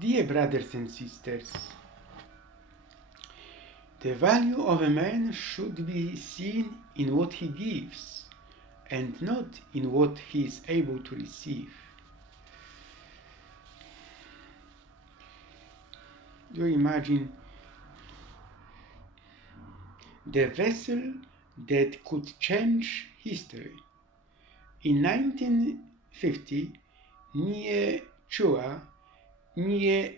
Dear brothers and sisters, the value of a man should be seen in what he gives and not in what he is able to receive. Do you imagine the vessel that could change history? In 1950, near Chua, near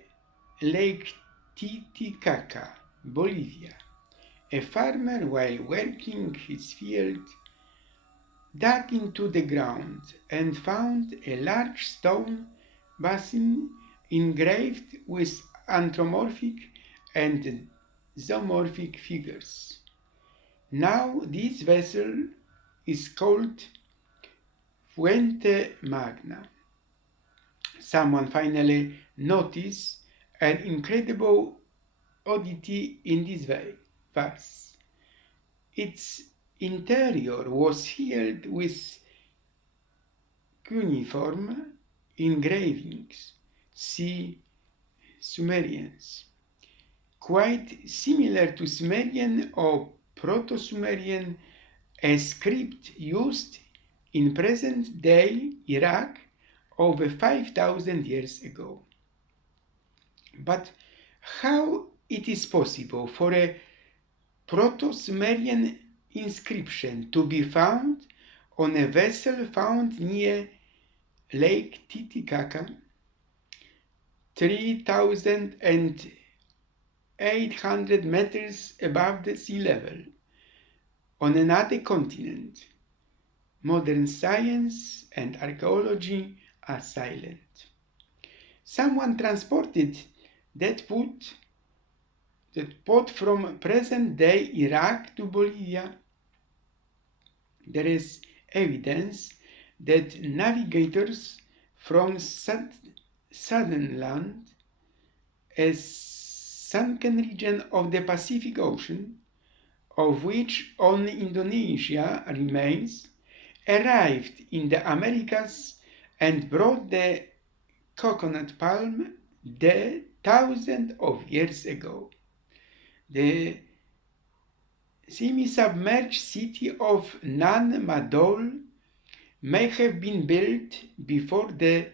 Lake Titicaca, Bolivia, a farmer, while working his field, dug into the ground and found a large stone basin engraved with anthropomorphic and zoomorphic figures. Now this vessel is called Fuente Magna. Someone finally noticed an incredible oddity in this vase. Its interior was filled with cuneiform engravings, see Sumerians, quite similar to Sumerian or Proto-Sumerian, a script used in present-day Iraq over 5,000 years ago. But how it is possible for a Proto-Sumerian inscription to be found on a vessel found near Lake Titicaca, 3,800 meters above the sea level, on another continent? Modern science and archaeology are silent. Someone transported that pot from present-day Iraq to Bolivia. There is evidence that navigators from Southernland, a sunken region of the Pacific Ocean, of which only Indonesia remains, arrived in the Americas and brought the coconut palm there thousands of years ago. The semi-submerged city of Nan Madol may have been built before the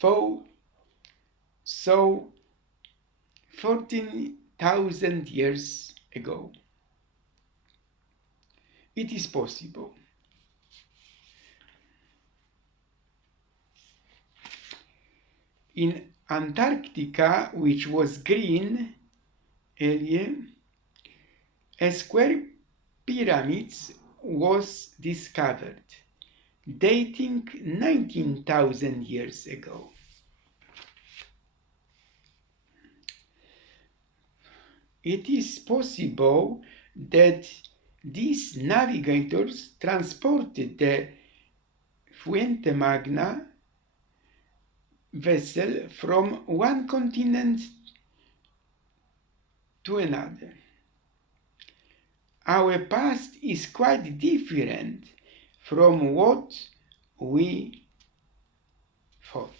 thaw, so 14,000 years ago. It is possible. In Antarctica, which was green earlier, a square pyramid was discovered, dating 19,000 years ago. It is possible that these navigators transported the Fuente Magna vessel from one continent to another. Our past is quite different from what we thought.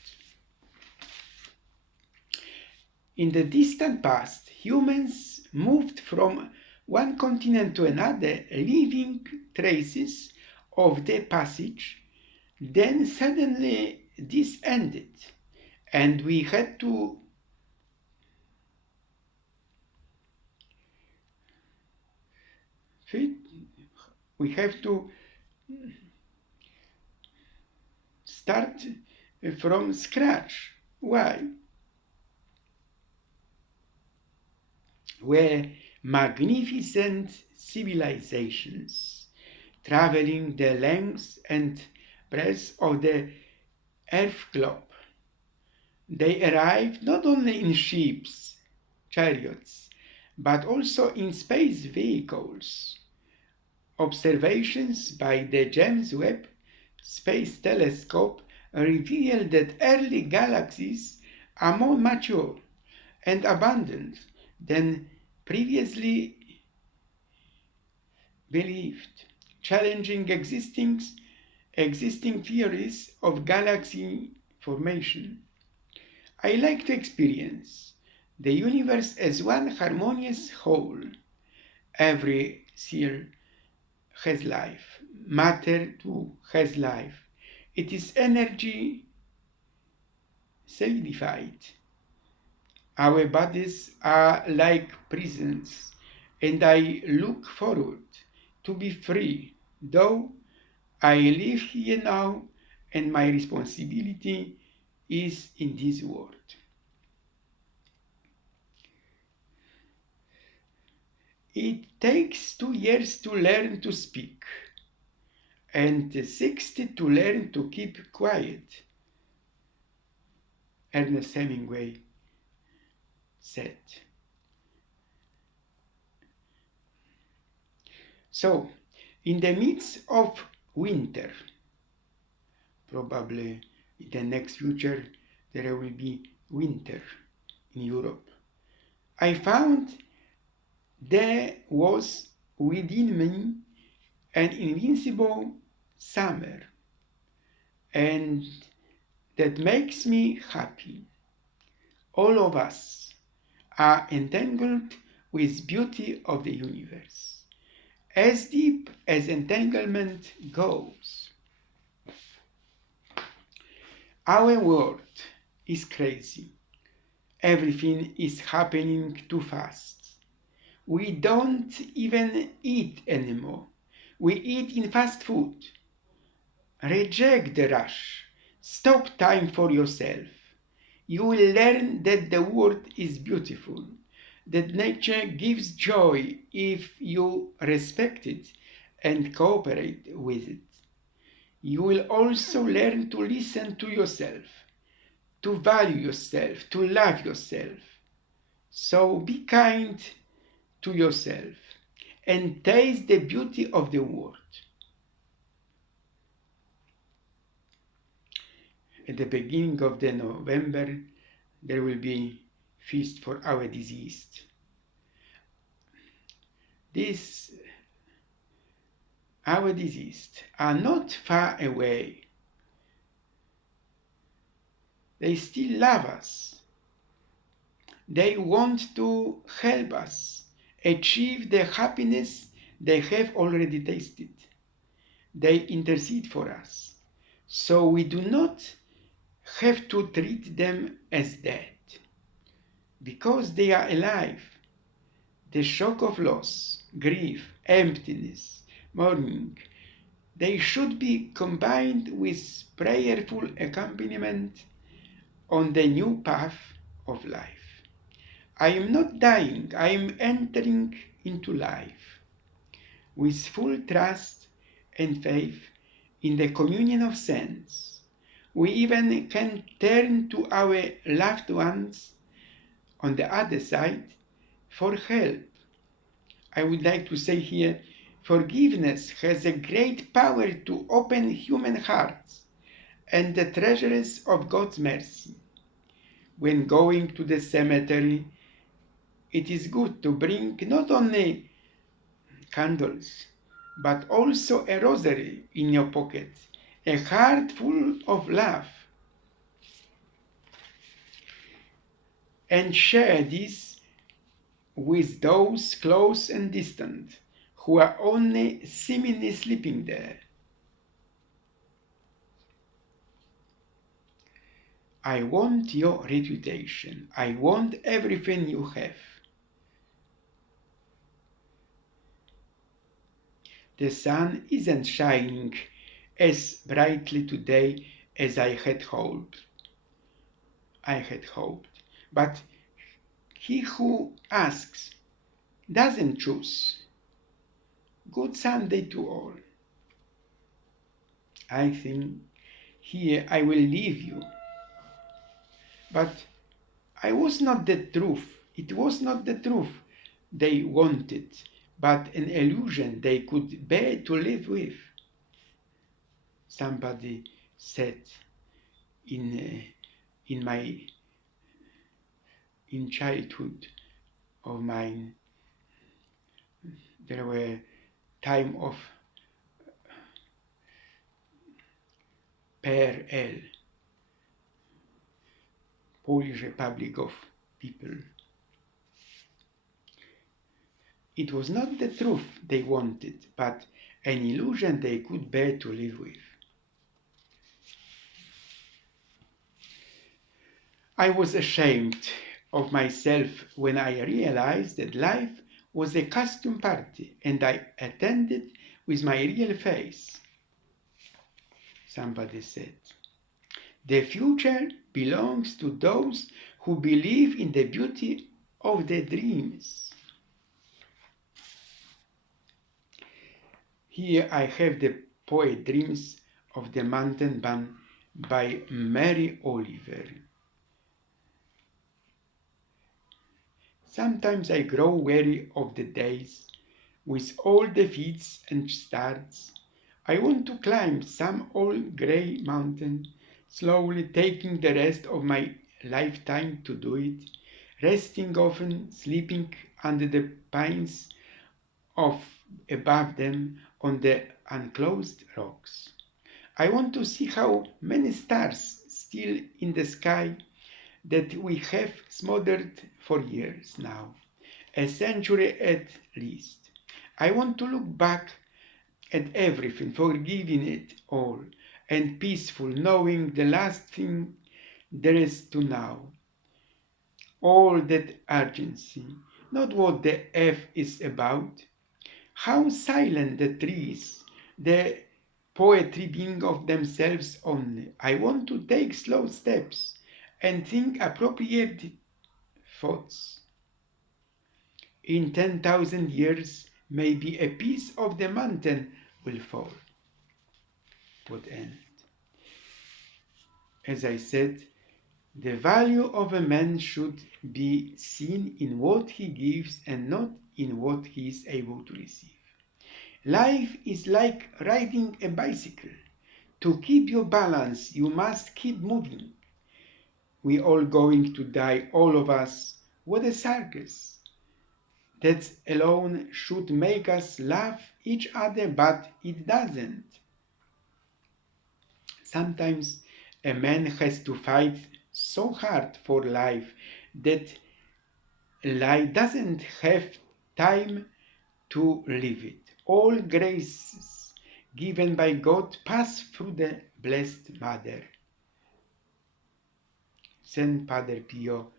In the distant past, humans moved from one continent to another, leaving traces of their passage. Then suddenly this ended, and we have to start from scratch. Why? Were magnificent civilizations traveling the length and breadth of the earth globe. They arrived not only in ships, chariots, but also in space vehicles. Observations by the James Webb Space Telescope reveal that early galaxies are more mature and abundant than previously believed, challenging existing theories of galaxy formation. I like to experience the universe as one harmonious whole. Every cell has life. Matter too has life. It is energy solidified. Our bodies are like prisons, and I look forward to be free, though I live here now, and my responsibility is in this world. It takes 2 years to learn to speak, and 60 to learn to keep quiet, Ernest Hemingway said. So, in the midst of winter, probably in the next future there will be winter in Europe, I found there was within me an invincible summer, and that makes me happy. All of us are entangled with beauty of the universe, as deep as entanglement goes. Our world is crazy. Everything is happening too fast. We don't even eat anymore. We eat in fast food. Reject the rush. Stop time for yourself. You will learn that the world is beautiful, that nature gives joy if you respect it and cooperate with it. You will also learn to listen to yourself, to value yourself, to love yourself. So be kind to yourself and taste the beauty of the world. At the beginning of the November, there will be feast for our deceased. These our deceased are not far away. They still love us. They want to help us achieve the happiness they have already tasted. They intercede for us. So we do not have to treat them as dead. Because they are alive, the shock of loss, grief, emptiness, mourning, they should be combined with prayerful accompaniment on the new path of life. I am not dying, I am entering into life with full trust and faith in the communion of saints. We even can turn to our loved ones on the other side for help. I would like to say here, forgiveness has a great power to open human hearts and the treasures of God's mercy. When going to the cemetery, it is good to bring not only candles, but also a rosary in your pocket, a heart full of love, and share this with those close and distant who are only seemingly sleeping there. I want your reputation. I want everything you have. The sun isn't shining as brightly today as I had hoped. But he who asks doesn't choose. Good Sunday to all. I think here I will leave you. But I was not the truth. It was not the truth they wanted, but an illusion they could bear to live with. Somebody said in my in childhood of mine, there were time of Père El, Polish Republic of People. It was not the truth they wanted, but an illusion they could bear to live with. I was ashamed of myself when I realized that life was a costume party and I attended with my real face. Somebody said, "The future belongs to those who believe in the beauty of their dreams." Here I have the poet Dreams of the Mountain Man by Mary Oliver. Sometimes I grow weary of the days, with all the feats and starts. I want to climb some old grey mountain, slowly taking the rest of my lifetime to do it, resting often, sleeping under the pines of above them on the unclosed rocks. I want to see how many stars still in the sky that we have smothered for years now, a century at least. I want to look back at everything, forgiving it all, and peaceful, knowing the last thing there is to now. All that urgency, not what the F is about. How silent the trees, the poetry being of themselves only. I want to take slow steps and think appropriate thoughts. In 10,000 years, maybe a piece of the mountain will fall. Would end. As I said, the value of a man should be seen in what he gives and not in what he is able to receive. Life is like riding a bicycle. To keep your balance, you must keep moving. We all going to die, all of us. What a circus! That alone should make us love each other, but it doesn't. Sometimes a man has to fight so hard for life that life doesn't have time to live it. All graces given by God pass through the Blessed Mother. Saint Padre Pio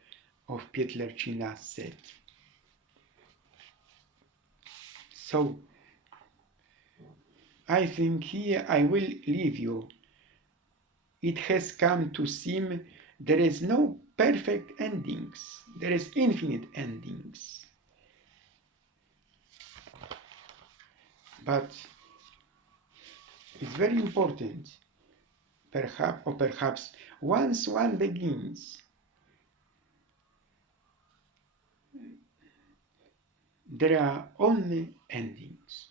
of Pietrelcina said. So, I think here I will leave you. It has come to seem there is no perfect endings. There is infinite endings. But it's very important, perhaps once one begins, there are only endings.